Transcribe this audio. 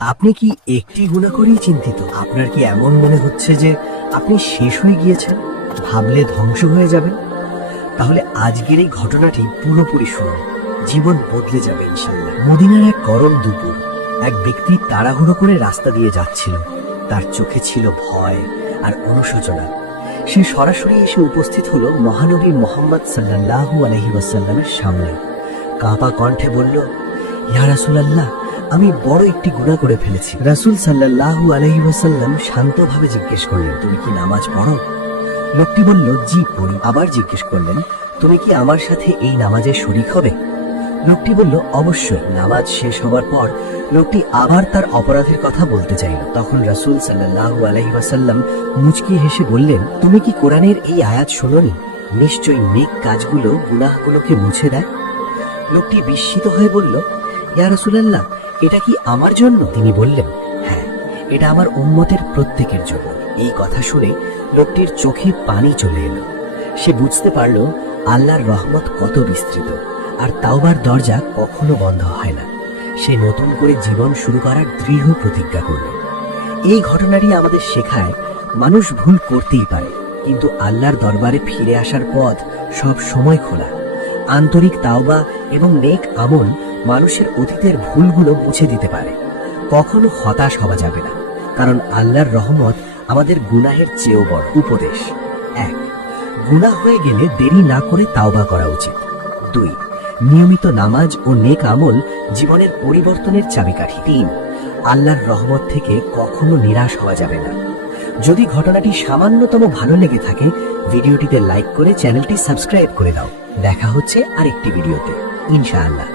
আপনি কি একটি গুনাহ করেই চিন্তিত? আপনার কি এমন মনে হচ্ছে যে আপনি শেষ হয়ে গিয়েছেন, ভাবলে ধ্বংস হয়ে যাবেন? তাহলে আজকের এই ঘটনাটি পুরোপুরি শুনুন, জীবন বদলে যাবে ইনশাল্লাহ। মদিনার এক গরম দুপুর, এক ব্যক্তি তাড়াহুড়ো করে রাস্তা দিয়ে যাচ্ছিল। তার চোখে ছিল ভয় আর অনুশোচনা। সে সরাসরি এসে উপস্থিত হলো মহানবী মুহাম্মদ সাল্লাল্লাহু আলাইহি ওয়াসাল্লামের সামনে। কাঁপা কণ্ঠে বলল, ইয়া রাসূলুল্লাহ, আমি বড় একটি গুনাহ করে ফেলেছি। রাসূল সাল্লাল্লাহু আলাইহি ওয়াসাল্লাম শান্তভাবে জিজ্ঞেস করলেন, তুমি কি নামাজ পড়ো? লোকটি বলল, জি পড়ি। আবার জিজ্ঞেস করলেন, তুমি কি আমার সাথে এই নামাজে শরীক হবে? লোকটি বলল, অবশ্যই। নামাজ শেষ হবার পর লোকটি আবার তার অপরাধের কথা বলতে চাইল। তখন রাসূল সাল্লাল্লাহু আলাইহি ওয়াসাল্লাম মুচকি হেসে বললেন, তুমি কি কোরআনের এই আয়াত শোনোনি? নিশ্চয়ই নেক কাজগুলো গুনাহগুলোকে মুছে দেয়। লোকটি বিস্মিত হয়ে বলল, ইয়া রাসূলুল্লাহ, এটা কি আমার জন্য? তিনি বললেন, হ্যাঁ, এটা আমার উম্মতের প্রত্যেকের জন্য। এই কথা শুনে লোকটির চোখে পানি চলে এলো। সে বুঝতে পারল আল্লাহর রহমত কত বিস্তৃত, আর তাওবার দরজা কখনো বন্ধ হয় না। সে নতুন করে জীবন শুরু করার দৃঢ় প্রতিজ্ঞা করল। এই ঘটনাটি আমাদের শেখায়, মানুষ ভুল করতেই পারে, কিন্তু আল্লাহর দরবারে ফিরে আসার পথ সব সময় খোলা। আন্তরিক তাওবা এবং নেক আমল মানুষের অতীতের ভুলগুলো মুছে দিতে পারে। কখনো হতাশ হওয়া যাবে না, কারণ আল্লাহর রহমত আমাদের গুনাহের চেয়েও বড়। উপদেশ: 1. গুনাহ হয়ে গেলে দেরি না করে তাওবা করা উচিত। 2. নিয়মিত নামাজ ও নেক আমল জীবনের পরিবর্তনের চাবিকাঠি। 3. আল্লাহর রহমত থেকে কখনো নিরাশ হওয়া যাবে না। যদি ঘটনাটি সামান্যতম ভালো লেগে থাকে, ভিডিওটিতে লাইক করে চ্যানেলটি সাবস্ক্রাইব করে দাও। দেখা হচ্ছে আরেকটি ভিডিওতে ইনশাআল্লাহ।